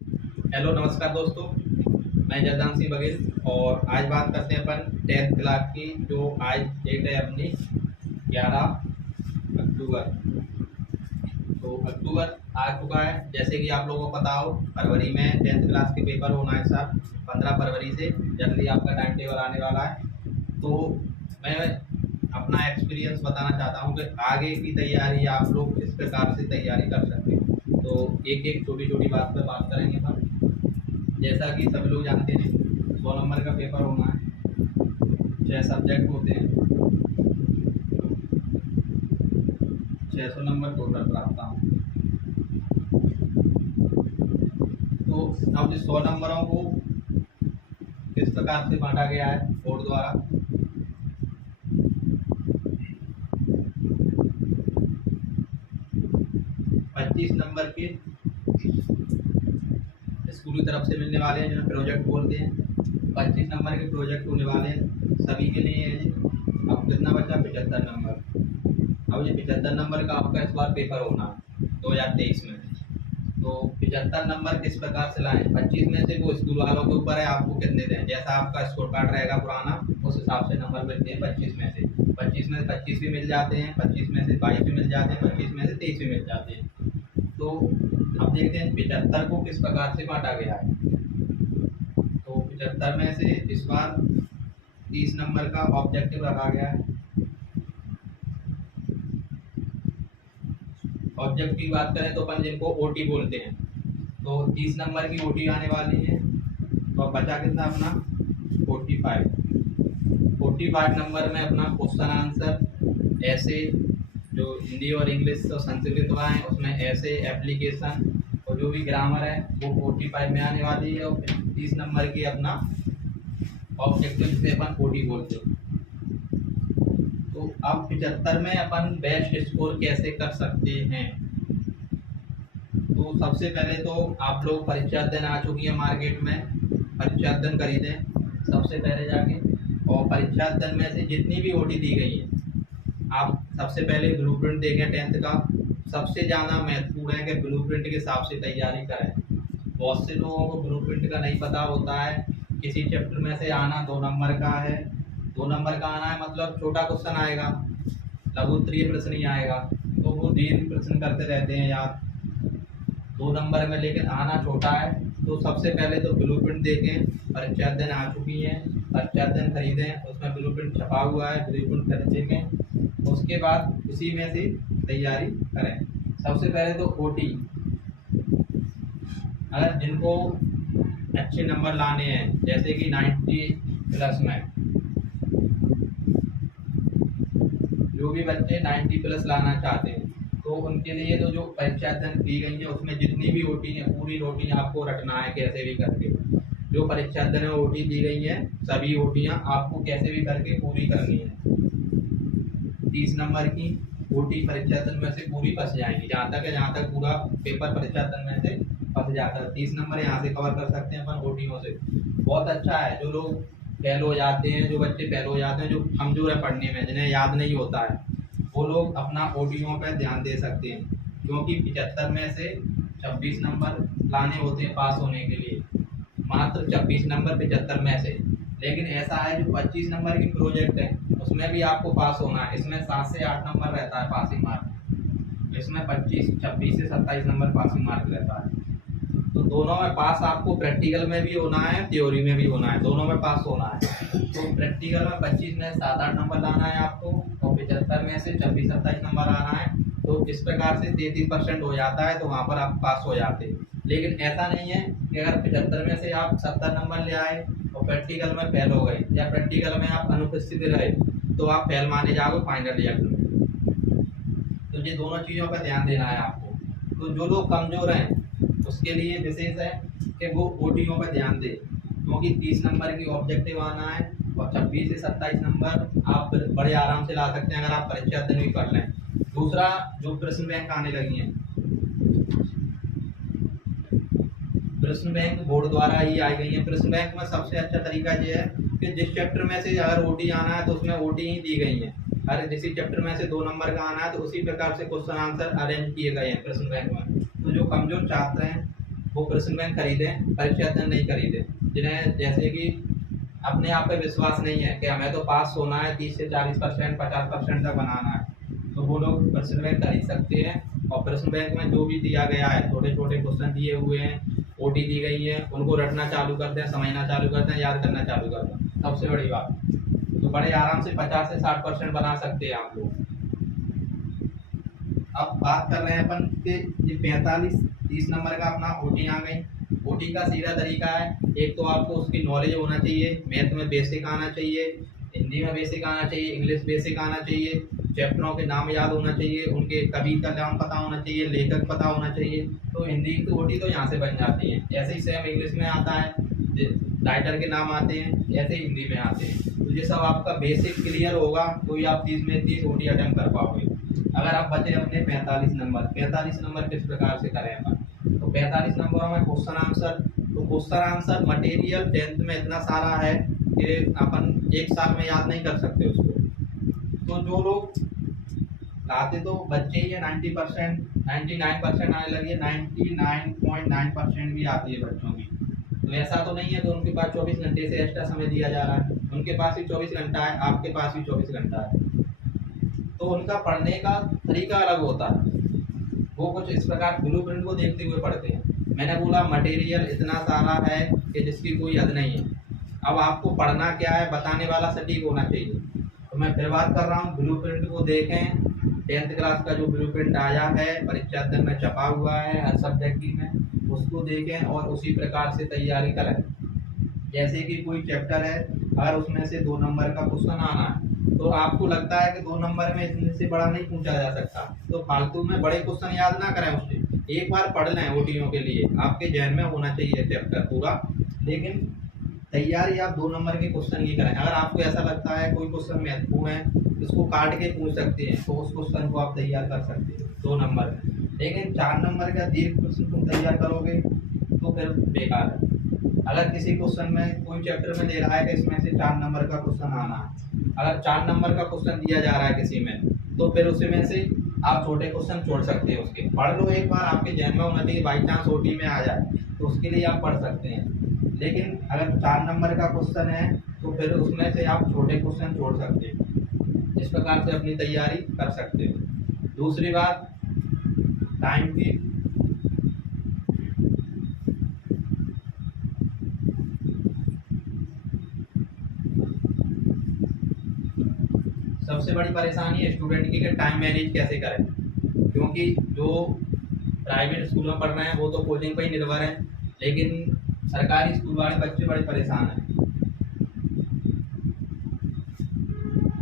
Hello नमस्कार दोस्तों। मैं जगदान सिंह बघेल और आज बात करते हैं अपन 10th क्लास की। जो आज डेट है अपनी 11 अक्टूबर। तो अक्टूबर आ चुका है, जैसे कि आप लोगों को पता हो फरवरी में 10th क्लास के पेपर होना है सर। 15 फरवरी से जल्दी आपका टाइम टेबल आने वाला है। तो मैं अपना एक्सपीरियंस बताना चाहता हूँ कि आगे की तैयारी आप लोग किस प्रकार से तैयारी कर सकते हैं। तो एक एक छोटी छोटी बात पर बात करेंगे अपन। जैसा कि सभी लोग जानते हैं 100 नंबर का पेपर होना है, 6 सब्जेक्ट होते हैं, 600 नंबर टोटल प्राप्त हूँ। तो अब इस 100 नंबरों को किस प्रकार से बांटा गया है बोर्ड द्वारा। 25 नंबर के स्कूल की तरफ से मिलने वाले हैं, जिन्हें प्रोजेक्ट बोलते हैं। 25 नंबर के प्रोजेक्ट होने वाले हैं सभी के लिए है जी। अब कितना बचा? 75 नंबर। अब ये 75 नंबर का आपका इस बार पेपर होना है 2023 में। तो 75 नंबर किस प्रकार से लाएं? 25 में से वो स्कूल वालों के ऊपर है आपको कितने दें। जैसा आपका स्कोर कार्ड रहेगा पुराना, उस हिसाब से नंबर मिलते हैं 25 में से। 25 में से 25 भी मिल जाते हैं, 25 में से 22 भी मिल जाते हैं, 25 में से 23 भी मिल जाते हैं। तो अब देखते हैं 75 को किस प्रकार से बांटा गया है। तो 75 में से इस बार 30 नंबर का ऑब्जेक्टिव रखा गया है। ऑब्जेक्ट की बात करें तो अपन जिनको ओटी बोलते हैं, तो 30 नंबर की ओटी आने वाली है। तो अब बचा कितना अपना? 45 नंबर में अपना क्वेश्चन आंसर ऐसे, जो हिंदी और इंग्लिश और संस्कृत वाला है उसमें ऐसे, एप्लीकेशन और जो भी ग्रामर है वो 45 में आने वाली है। और 30 नंबर की अपना ऑब्जेक्टिव से अपन 40 बोलते हैं। तो अब 75 में अपन बेस्ट स्कोर कैसे कर सकते हैं? तो सबसे पहले तो आप लोग परीक्षा दिन आ चुकी है मार्केट में, परीक्षा दिन खरीदें सबसे पहले जाके। और परीक्षा दिन में से जितनी भी ओटी दी गई है, आप सबसे पहले ब्लूप्रिंट देखें 10th का। सबसे ज़्यादा महत्वपूर्ण है कि ब्लूप्रिंट के हिसाब से तैयारी करें। बहुत से लोगों को ब्लूप्रिंट का नहीं पता होता है। किसी चैप्टर में से आना 2 नंबर का है, 2 नंबर का आना है मतलब छोटा क्वेश्चन आएगा, लघु उत्तरीय प्रश्न ही आएगा, तो वो दीर्घ प्रश्न करते रहते हैं यार 2 नंबर में, लेकिन आना छोटा है। तो सबसे पहले तो ब्लूप्रिंट देखें। परीक्षा दिन आ चुकी है, परीक्षा दिन खरीदें, उसमें ब्लूप्रिंट छपा हुआ है, ब्लूप्रिंट खरीदेंगे। उसके बाद उसी में से तैयारी करें। सबसे पहले तो ओटी, अगर जिनको अच्छे नंबर लाने हैं जैसे कि 90 प्लस में, जो भी बच्चे 90 प्लस लाना चाहते हैं तो उनके लिए तो जो परीक्षा दिन दी गई है उसमें जितनी भी ओटी है पूरी ओटी आपको रखना है कैसे भी करके। जो परीक्षा दिन में ओटी दी गई है सभी ओटियाँ आपको कैसे भी करके पूरी करनी है। 30 नंबर की ओटी परीक्षा दिन में से पूरी फंस जाएंगी, जहाँ तक पूरा पेपर परीक्षा दिन में से फंस जाता है। 30 नंबर यहाँ से कवर कर सकते हैं अपन ओटियों से। बहुत अच्छा है। जो लोग फेल हो जाते हैं, जो बच्चे फेल हो जाते हैं, जो कमजोर है पढ़ने में, जिन्हें याद नहीं होता है, वो लोग अपना ओटियों पर ध्यान दे सकते हैं। क्योंकि 75 में से 26 नंबर लाने होते हैं पास होने के लिए, मात्र 26 नंबर 75 में से। लेकिन ऐसा है जो 25 नंबर की प्रोजेक्ट है उसमें भी आपको पास होना है। इसमें 7 से 8 नंबर रहता है पासिंग मार्क, इसमें 26 से 27 नंबर पासिंग मार्क रहता है। तो दोनों में पास आपको प्रैक्टिकल में भी होना है, थ्योरी में भी होना है, दोनों में पास होना है। तो प्रैक्टिकल में 25 में 7-8 नंबर लाना है आपको, और 75 में से 26-27 नंबर आना है। तो इस प्रकार से 33% हो जाता है, तो वहाँ पर आप पास हो जाते हैं। लेकिन ऐसा नहीं है कि अगर 75 में से आप 70 नंबर ले आए और प्रैक्टिकल में फेल हो गए, या प्रैक्टिकल में आप अनुपस्थित रहे, तो आप फेल माने जाओगे फाइनल रिजल्ट में। तो ये दोनों चीज़ों पर ध्यान देना है आपको। तो जो लोग कमज़ोर हैं उसके लिए विशेष है कि वो ओटीओ पर ध्यान दें, क्योंकि 30 नंबर की ऑब्जेक्टिव आना है और 26 से 27 नंबर आप बड़े आराम से ला सकते हैं अगर आप परीक्षा दिन भी कर लें। दूसरा, जो प्रश्न बैंक आने लगी हैं, प्रश्न बैंक बोर्ड द्वारा ही आई गई है। प्रश्न बैंक में सबसे अच्छा तरीका ये है कि जिस चैप्टर में से अगर ओटी आना है तो उसमें ओटी ही दी गई है। अरे जिस चैप्टर में से 2 नंबर का आना है तो उसी प्रकार से क्वेश्चन आंसर अरेंज किए गए हैं प्रश्न बैंक में। तो जो कमजोर छात्र हैं वो प्रश्न बैंक खरीदें, परीक्षा अध्ययन नहीं खरीदें। जिन्हें जैसे कि अपने आप पे विश्वास नहीं है कि हमें तो पास होना है, 30 से 40%, 50% तक बनाना है, तो वो लोग प्रश्न बैंक खरीद सकते हैं। और प्रश्न बैंक में जो भी दिया गया है, छोटे छोटे क्वेश्चन दिए हुए हैं, ओटी दी गई है, उनको रटना चालू कर दें, समझना चालू कर दें, याद करना चालू कर दें। सबसे बड़ी बात, तो बड़े आराम से 50 से 60% बना सकते हैं आप लोग। अब बात कर रहे हैं अपन के ये 45-30 नंबर का अपना ओटी आ गई। ओटी का सीधा तरीका है, एक तो आपको उसकी नॉलेज होना चाहिए, मैथ में बेसिक आना चाहिए, हिंदी में बेसिक आना चाहिए, इंग्लिश बेसिक आना चाहिए, चैप्टरों के नाम याद होना चाहिए, उनके कवि का नाम पता होना चाहिए, लेखक पता होना चाहिए। तो हिंदी की ओटी तो यहाँ से बन जाती है। ऐसे ही सेम इंग्लिश में आता है, राइटर के नाम आते हैं, ऐसे ही हिंदी में आते हैं। तो ये सब आपका बेसिक क्लियर होगा तो ही आप 30 में 30 ओटी अटेम्प्ट कर पाओगे। अगर आप बचे अपने 45 नंबर, 45 नंबर किस प्रकार से करें अपन, तो 45 नंबरों में क्वेश्चन आंसर, तो क्वेश्चन आंसर मटेरियल 10th में इतना सारा है कि अपन एक साल में याद नहीं कर सकते उसको। तो जो लोग लाते तो बच्चे ही है, 90%, 99% आने लगी है, 99.9% भी आती है बच्चों की। तो ऐसा तो नहीं है कि उनके पास 24 घंटे से एक्स्ट्रा समय दिया जा रहा है, उनके पास भी 24 घंटा है, आपके पास भी 24 घंटा है। तो उनका पढ़ने का तरीका अलग होता है, वो कुछ इस प्रकार ब्लूप्रिंट को देखते हुए पढ़ते हैं। मैंने बोला मटेरियल इतना सारा है कि जिसकी कोई हद नहीं है। अब आपको पढ़ना क्या है, बताने वाला सटीक होना चाहिए। तो मैं फिर बात कर रहा हूँ, ब्लूप्रिंट को देखें। 10th क्लास का जो ब्लूप्रिंट आया है, परीक्षा अध्ययन में छपा हुआ है हर सब्जेक्ट की में, उसको देखें और उसी प्रकार से तैयारी करें। जैसे कि कोई चैप्टर है, अगर उसमें से 2 नंबर का क्वेश्चन आना है, तो आपको लगता है कि 2 नंबर में इतने से बड़ा नहीं पूछा जा सकता, तो फालतू में बड़े क्वेश्चन याद ना करें उससे। एक बार पढ़ लें, ओटीओ के लिए आपके जहन में होना चाहिए चैप्टर पूरा, लेकिन तैयारी आप 2 नंबर के क्वेश्चन की करें। अगर आपको ऐसा लगता है कोई क्वेश्चन महत्वपूर्ण है, इसको काट के पूछ सकते हैं, तो उस क्वेश्चन को आप तैयार कर सकते हैं 2 नंबर में। लेकिन 4 नंबर का दीर्घ प्रश्न तुम तैयार करोगे तो फिर बेकार है। अगर किसी क्वेश्चन में कोई चैप्टर में दे रहा है कि इसमें से 4 नंबर का क्वेश्चन आना है, अगर 4 नंबर का क्वेश्चन दिया जा रहा है किसी में, तो फिर उसमें से आप छोटे क्वेश्चन छोड़ सकते हैं, उसके पढ़ लो एक बार, आपके जहन में होना चाहिए, बाई चांस ओटी में आ जाए तो उसके लिए आप पढ़ सकते हैं। लेकिन अगर 4 नंबर का क्वेश्चन है तो फिर उसमें से आप छोटे क्वेश्चन छोड़ सकते हैं। इस प्रकार से अपनी तैयारी कर सकते हो। दूसरी बात, टाइम की सबसे बड़ी परेशानी है स्टूडेंट की कि टाइम मैनेज कैसे करें, क्योंकि जो प्राइवेट स्कूल में पढ़ रहे हैं वो तो कोचिंग पर ही निर्भर हैं, लेकिन सरकारी स्कूल वाले बच्चे बड़े परेशान हैं।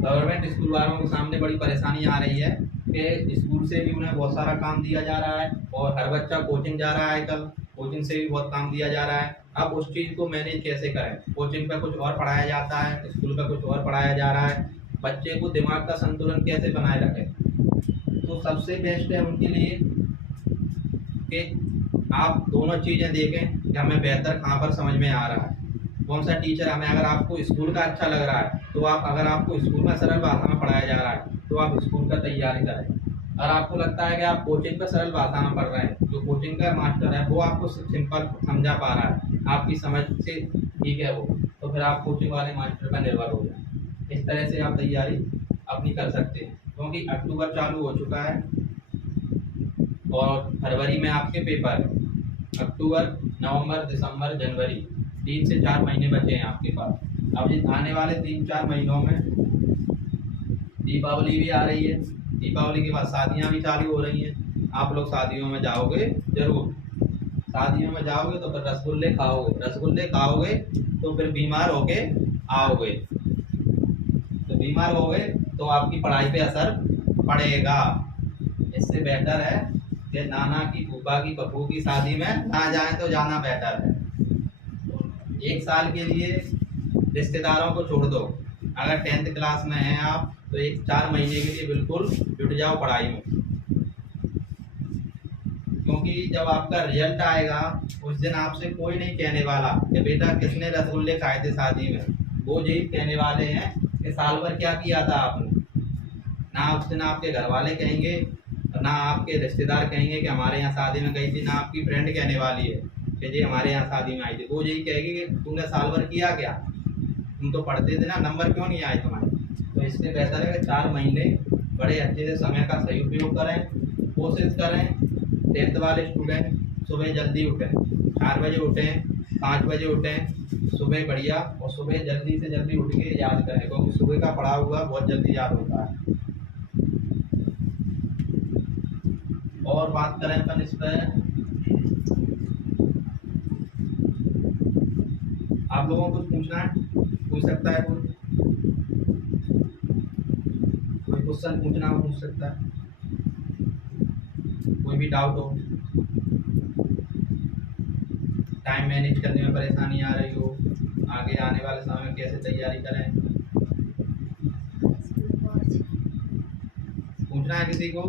गवर्नमेंट स्कूल वालों के सामने बड़ी परेशानी आ रही है कि स्कूल से भी उन्हें बहुत सारा काम दिया जा रहा है और हर बच्चा कोचिंग जा रहा है, कल कोचिंग से भी बहुत काम दिया जा रहा है। अब उस चीज़ को मैनेज कैसे करें, कोचिंग पे कुछ और पढ़ाया जाता है, स्कूल पे कुछ और पढ़ाया जा रहा है, बच्चे को दिमाग का संतुलन कैसे बनाए रखें। तो सबसे बेस्ट है उनके लिए कि आप दोनों चीज़ें देखें कि हमें बेहतर कहाँ पर समझ में आ रहा है, कौन सा टीचर हमें, अगर आपको स्कूल का अच्छा लग रहा है तो आप, अगर आपको स्कूल में सरल भाषा में पढ़ाया जा रहा है तो आप स्कूल का तैयारी करें। अगर आपको लगता है कि आप कोचिंग पर सरल भाषा में पढ़ रहे हैं, जो कोचिंग का मास्टर है वो आपको सिंपल समझा पा रहा है, आपकी समझ से ठीक है वो, तो फिर आप कोचिंग वाले मास्टर पर निर्भर हो जाए। इस तरह से आप तैयारी अपनी कर सकते हैं, क्योंकि अक्टूबर चालू हो चुका है और फरवरी में आपके पेपर है। अक्टूबर, नवंबर, दिसंबर, जनवरी, 3 से 4 महीने बचे हैं आपके पास। अब ये आने वाले 3-4 महीनों में दीपावली भी आ रही है, दीपावली के बाद शादियां भी चालू हो रही हैं। आप लोग शादियों में जाओगे जरूर, शादियों में जाओगे तो फिर रसगुल्ले खाओगे, रसगुल्ले खाओगे तो फिर बीमार होके आओगे, तो बीमार हो गए तो आपकी पढ़ाई पे असर पड़ेगा। इससे बेहतर है कि नाना की, फूफा की, पप्पू की शादी में ना जाए तो जाना बेहतर है। एक साल के लिए रिश्तेदारों को छोड़ दो, अगर 10th क्लास में हैं आप तो 4 महीने के लिए बिल्कुल जुट जाओ पढ़ाई में, क्योंकि जब आपका रिजल्ट आएगा उस दिन आपसे कोई नहीं कहने वाला कि बेटा किसने रसगुल्ले खाए थे शादी में, वो यही कहने वाले हैं कि साल भर क्या किया था आपने। ना उस दिन आपके घर वाले कहेंगे, ना आपके रिश्तेदार कहेंगे कि हमारे यहाँ शादी में गई थी, ना आपकी फ्रेंड कहने वाली है कि जी हमारे यहाँ शादी में आई थी, वो यही कहेगी कि तूने साल भर किया क्या, तुम तो पढ़ते थे ना, नंबर क्यों नहीं आए तुम्हारे। तो इससे बेहतर है कि 4 महीने बड़े अच्छे से समय का सही उपयोग करें। कोशिश करें 10th वाले स्टूडेंट सुबह जल्दी उठें, 4 बजे उठें, 5 बजे उठें सुबह बढ़िया, और सुबह जल्दी से जल्दी उठ के याद करें, क्योंकि सुबह का पढ़ा हुआ बहुत जल्दी याद होता है। और बात करें अपन इस पर, आप लोगों को कुछ पूछना है, पूछ सकता है कोई क्वेश्चन पूछना हो पूछ सकता है, कोई भी डाउट हो, टाइम मैनेज करने में परेशानी आ रही हो, आगे आने वाले समय में कैसे तैयारी करें, पूछना है किसी को।